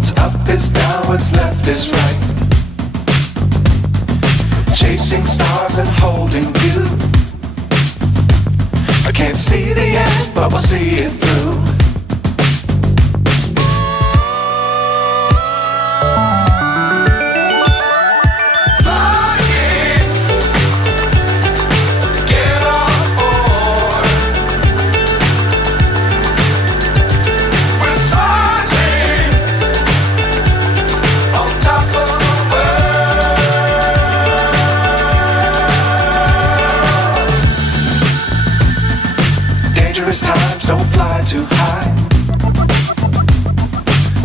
What's up is down, what's left is right. Chasing stars and holding you. I can't see the end, but we'll see it through. Dangerous times, don't fly too high.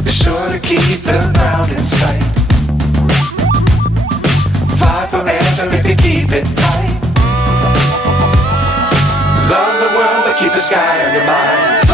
Be sure to keep the ground in sight. Fly forever if you keep it tight. Love the world, but keep the sky on your mind.